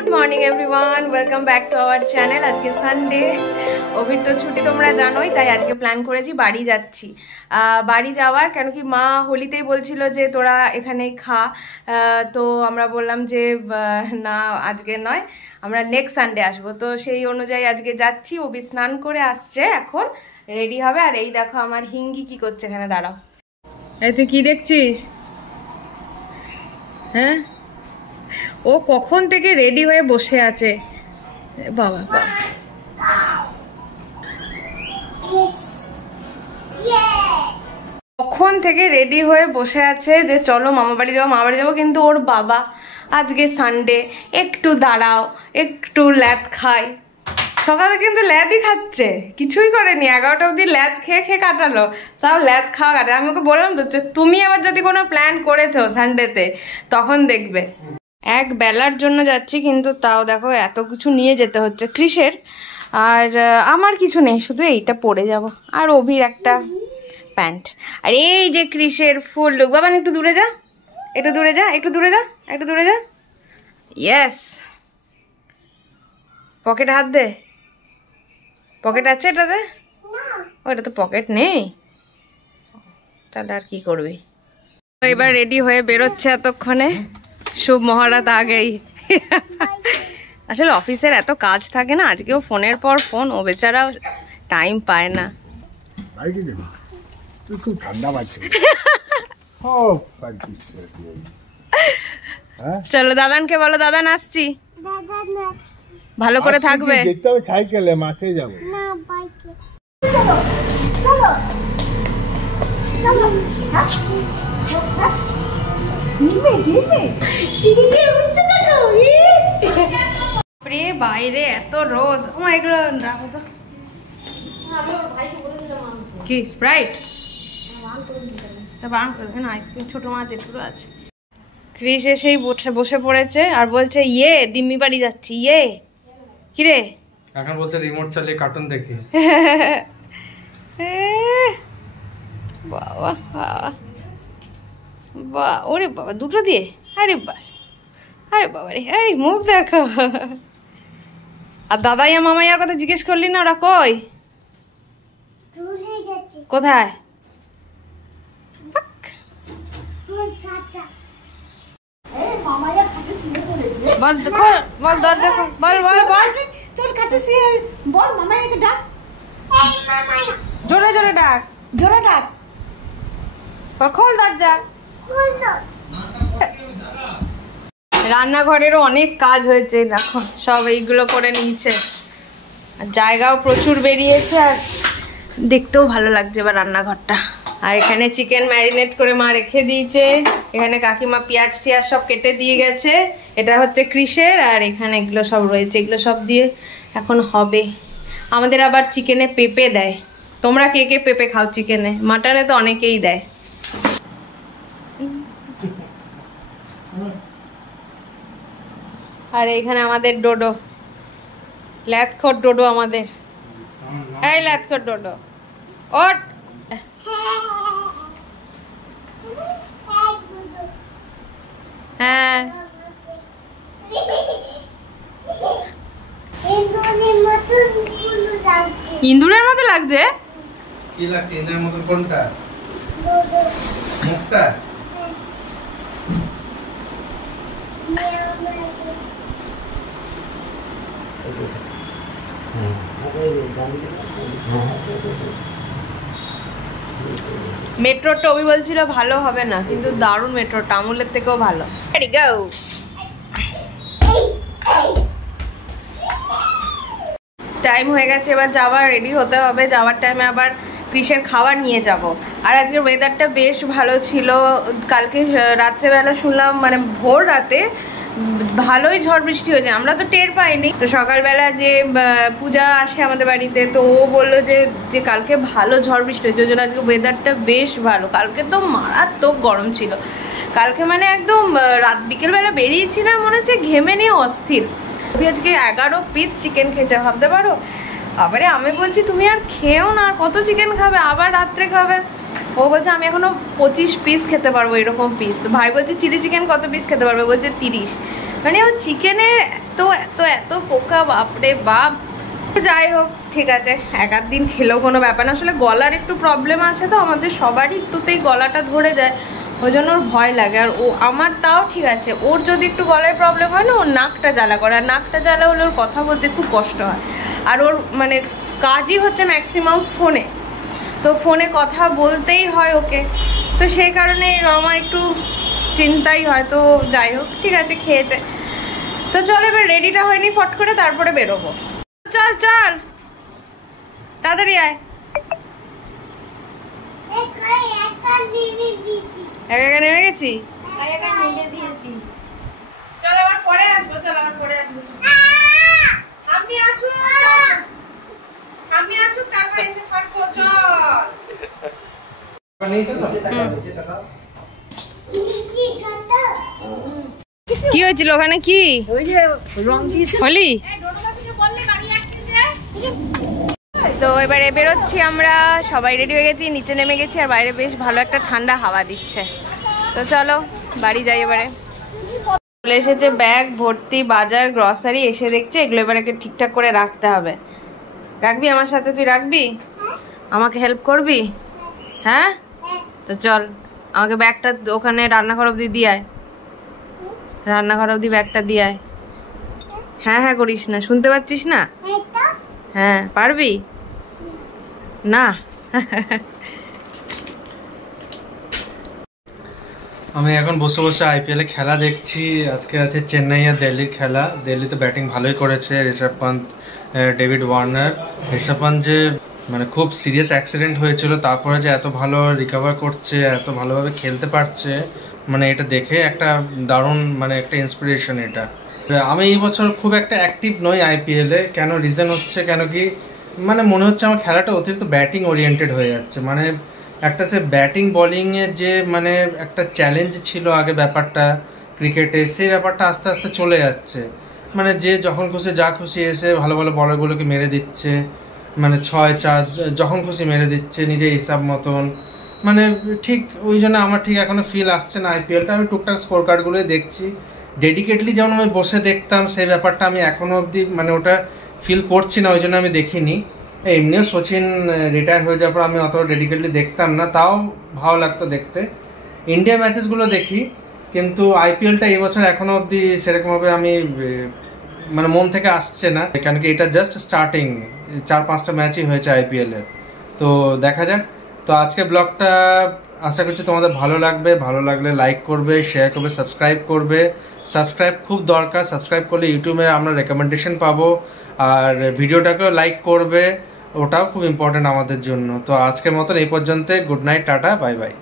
Good morning everyone, welcome back to our channel. আজকে Sunday, অভির তো ছুটি তোমরা জানোই, তাই আজকে প্ল্যান করেছি বাড়ি যাচ্ছি। বাড়ি যাওয়ার কেন কি মা হোলিতেই বলছিল যে তোরা এখানেই খা, তো আমরা বললাম যে না আজকে নয়, আমরা নেক্সট সানডে আসবো। তো সেই অনুযায়ী আজকে যাচ্ছি। অভি স্নান করে আসছে, এখন রেডি হবে। আর এই দেখো আমার হিঙ্গি কি করছে এখানে, দাঁড়াও। এই তুই কি দেখছিস? হ্যাঁ, ও কখন থেকে রেডি হয়ে বসে আছে বাবা। কখন থেকে রেডি হয়ে বসে আছে যে চলো মামা বাড়ি যাবো, কিন্তু ওর বাবা আজকে সানডে, একটু দাঁড়াও, একটু ল্যাদ খাই। সকালে কিন্তু ল্যাদই খাচ্ছে, কিছুই করেনি, 11টা অবধি ল্যাদ খেয়ে কাটালো। তাও ল্যাদ খাওয়া কাটে। আমি ওকে বললাম তো তুমি আবার যদি কোনো প্ল্যান করেছো সানডেতে তখন দেখবে। এক বেলার জন্য যাচ্ছি, কিন্তু তাও দেখো এত কিছু নিয়ে যেতে হচ্ছে ক্রিসের। আর আমার কিছু নেই, শুধু এইটা পরে যাব আর অভির একটা প্যান্ট। আর এই যে ক্রিসের ফুল লুক। বাবা একটু দূরে যা, একটু দূরে যা, একটু দূরে যা, একটু দূরে যা। ইয়েস, পকেটে হাত দে। পকেট আছে এটাতে? ওটা তো পকেট নেই, তাহলে আর কি করবি। এবার রেডি হয়ে বেরোচ্ছে এতক্ষণে। শুভ মহারাত আগেই। আসলে অফিসের এত কাজ থাকে না, আজকেও ফোনের পর ফোন, ও বেচারাও টাইম পায় না। খুব ঠান্ডা পাচ্ছে। চলো দাদানকে বলো, দাদান আসছি, ভালো করে থাকবে। দেখতে হবে সাইকেলে, মাঠে যাবো না বাইকে। বাইরে এত রোদ, এগুলো রাখো তো। কি স্প্রাইট? আইসক্রিম ছোট মাছ একটু আছে। ক্রিস এসেই বসে পড়েছে আর বলছে ইয়ে দিম্মি বাড়ি যাচ্ছি। ইয়ে কি রে? এখন বলছে রিমোট চালিয়ে কার্টুন দেখি। বাবা বাহ, ওরে বাবা, দুটো দিয়ে? আরে বাস, আরে বাবা রে, আরে মুখ দেখো। আর দাদাইয়া মামাইয়ার কথা জিজ্ঞেস করলি না, ওরা কই? কোথায়? বল বল দরজা, বল বল বল তোর খাটে শুয়ে বল মামাইয়াকে ডাক, জোরে জোরে ডাক, জোরে ডাক, খোল দরজা। রান্নাঘরেরও অনেক কাজ হয়েছে, দেখো সব এইগুলো করে নিয়েছে। আর জায়গাও প্রচুর বেরিয়েছে, আর দেখতেও ভালো লাগছে এবার রান্নাঘরটা। আর এখানে চিকেন ম্যারিনেট করে মা রেখে দিয়েছে। এখানে কাকিমা পেঁয়াজ টিয়াজ সব কেটে দিয়ে গেছে। এটা হচ্ছে ক্রিসের, আর এখানে এগুলো সব রয়েছে, এগুলো সব দিয়ে এখন হবে। আমাদের আবার চিকেনে পেঁপে দেয়। তোমরা কে কে পেঁপে খাও চিকেনে? মাটনে তো অনেকেই দেয়। আর এখানে আমাদের ডোডো, ল্যাথখোর ডোডো আমাদের। এই ল্যাথখোর ডোডো ওঠ। হ্যাঁ, ইন্দুরের মতো লাগছে। কি লাগছে ইন্দুরের মতো? কোনটা? মুখটা? মেট্রোটা অভি বলছিল ভালো হবে না, কিন্তু দারুণ মেট্রোটা, আমুলের থেকেও ভালো। টাইম হয়ে গেছে, এবার যাওয়ার রেডি হতে হবে। যাওয়ার টাইমে আবার ক্রিসের খাবার নিয়ে যাব। আর আজকের ওয়েদারটা বেশ ভালো ছিল। কালকে রাত্রেবেলা শুনলাম, মানে ভোর রাতে ভালোই ঝড় বৃষ্টি হয়েছে, আমরা তো টের পাইনি। তো সকালবেলা যে পূজা আসে আমাদের বাড়িতে, তো ও বললো যে কালকে ভালো ঝড় বৃষ্টি হয়েছে, ওই জন্য আজকে ওয়েদারটা বেশ ভালো। কালকে তো মারাত্মক গরম ছিল। কালকে মানে একদম বিকেলবেলা বেরিয়েছিলাম, মনে হচ্ছে ঘেমে নিয়ে অস্থির। আজকে 11 পিস চিকেন খেয়েছে, ভাবতে পারো। আবারে আমি বলছি তুমি আর খেও না, আর কত চিকেন খাবে, আবার রাত্রে খাবে। ও বলছে আমি এখনো 25 পিস খেতে পারবো, এরকম পিস। তো ভাই বলছে চিলি চিকেন কত পিস খেতে পারবে? বলছে 30। মানে ও চিকেনের এত এত পোকা, বাপরে বাপ। যাই হোক, ঠিক আছে, এক আধ দিন খেলেও কোনো ব্যাপার না। আসলে গলার একটু প্রবলেম আছে তো, আমাদের সবারই একটুতেই গলাটা ধরে যায়, ওই জন্য ওর ভয় লাগে। আর ও আমার তাও ঠিক আছে, ওর যদি একটু গলায় প্রবলেম হয় না, ওর নাকটা জ্বালা করে, আর নাকটা জ্বালা হলে ওর কথা বলতে খুব কষ্ট হয়। আর ওর মানে কাজই হচ্ছে ম্যাক্সিমাম ফোনে, তো ফোনে কথা বলতেই হয় ওকে, তো সেই কারণে আমার একটু চিন্তাই হয়। তো যাই হোক, ঠিক আছে, খেয়েছে তো চল, এবার রেডিটা হয়নি, ফট করে তারপরে বেরোবো। চল চল তাড়াতাড়ি আয়। একা নেমে গেছি, চল আবার পরে আসবো, চল আবার পরে আসবো। আমি আসুক তারপরে এসে থাকবো, চল। কি হয়েছিল ওখানে? কি হলি? তো এবারে বেরোচ্ছি আমরা, সবাই রেডি হয়ে গেছি, নিচে নেমে গেছি, আর বাইরে বেশ ভালো একটা ঠান্ডা হাওয়া দিচ্ছে। তো চলো বাড়ি যাই এবারে। চলে এসেছে ব্যাগ ভর্তি বাজার, গ্রসারি। এসে দেখছে এগুলো এবারে ঠিকঠাক করে রাখতে হবে। রাখবি আমার সাথে? তুই রাখবি? আমাকে হেল্প করবি? হ্যাঁ, তো চল, আমাকে ব্যাগটা ওখানে রান্নাঘর অবধি দিয়ে আয়, রান্নাঘর অবধি ব্যাগটা দিয়ে আয়। হ্যাঁ হ্যাঁ করিস না, শুনতে পাচ্ছিস না? হ্যাঁ, পারবি না? আমি এখন বসে বসে আইপিএল এ খেলা দেখছি। আজকে আছে চেন্নাই আর দিল্লির খেলা। দিল্লিতে ব্যাটিং ভালোই করেছে ঋষভ পান্ত, ডেভিড ওয়ার্নার। ঋষভ পান্ত যে মানে খুব সিরিয়াস অ্যাক্সিডেন্ট হয়েছিল, তারপরে যে এত ভালো রিকভার করছে, এত ভালোভাবে খেলতে পারছে, মানে এটা দেখে একটা দারুণ মানে একটা ইন্সপিরেশন এটা। আমি এই বছর খুব একটা অ্যাক্টিভ নই আইপিএল এ। কেন? রিজন হচ্ছে কেন কি, মানে মনে হচ্ছে আমার খেলাটা অতিরিক্ত ব্যাটিং ওরিয়েন্টেড হয়ে যাচ্ছে। মানে একটা সে ব্যাটিং বোলিংয়ের যে মানে একটা চ্যালেঞ্জ ছিল আগে ব্যাপারটা ক্রিকেটে, সেই ব্যাপারটা আস্তে আস্তে চলে যাচ্ছে। মানে যে যখন খুশি যা খুশি এসে ভালো ভালো বলারগুলোকে মেরে দিচ্ছে, মানে 6-4 যখন খুশি মেরে দিচ্ছে নিজের হিসাব মতন। মানে ঠিক ওই জন্য আমার ঠিক এখনো ফিল আসছে না আইপিএলটা। আমি টুকটাক স্কোর কার্ডগুলোই দেখছি, ডেডিকেটলি যেমন আমি বসে দেখতাম সেই ব্যাপারটা আমি এখনো অবধি মানে ওটা ফিল করছি না, ওই জন্য আমি দেখিনি। এমনিও সচিন রিটায়ার হয়ে যাওয়ার পর আমি অত ডেডিকেটলি দেখতাম না, তাও ভালো লাগতো দেখতে। ইন্ডিয়া ম্যাচেসগুলো দেখি, কিন্তু আইপিএলটা এবছর এখনো অবধি সেরকমভাবে আমি মানে মন থেকে আসছে না, কেন কি এটা জাস্ট স্টার্টিং, 4-5টা ম্যাচই হয়েছে আইপিএল এর। তো দেখা যাক। তো আজকে ব্লগটা আশা করছি তোমাদের ভালো লাগবে। ভালো লাগলে লাইক করবে, শেয়ার করবে, সাবস্ক্রাইব করবে। সাবস্ক্রাইব খুব দরকার, সাবস্ক্রাইব করলে ইউটিউবে আমরা রেকমেন্ডেশন পাবো, আর ভিডিওটাকেও লাইক করবে, ওটাও খুব ইম্পর্টেন্ট আমাদের জন্য। তো আজকের মতন এই পর্যন্ত, good night, tata, bye bye.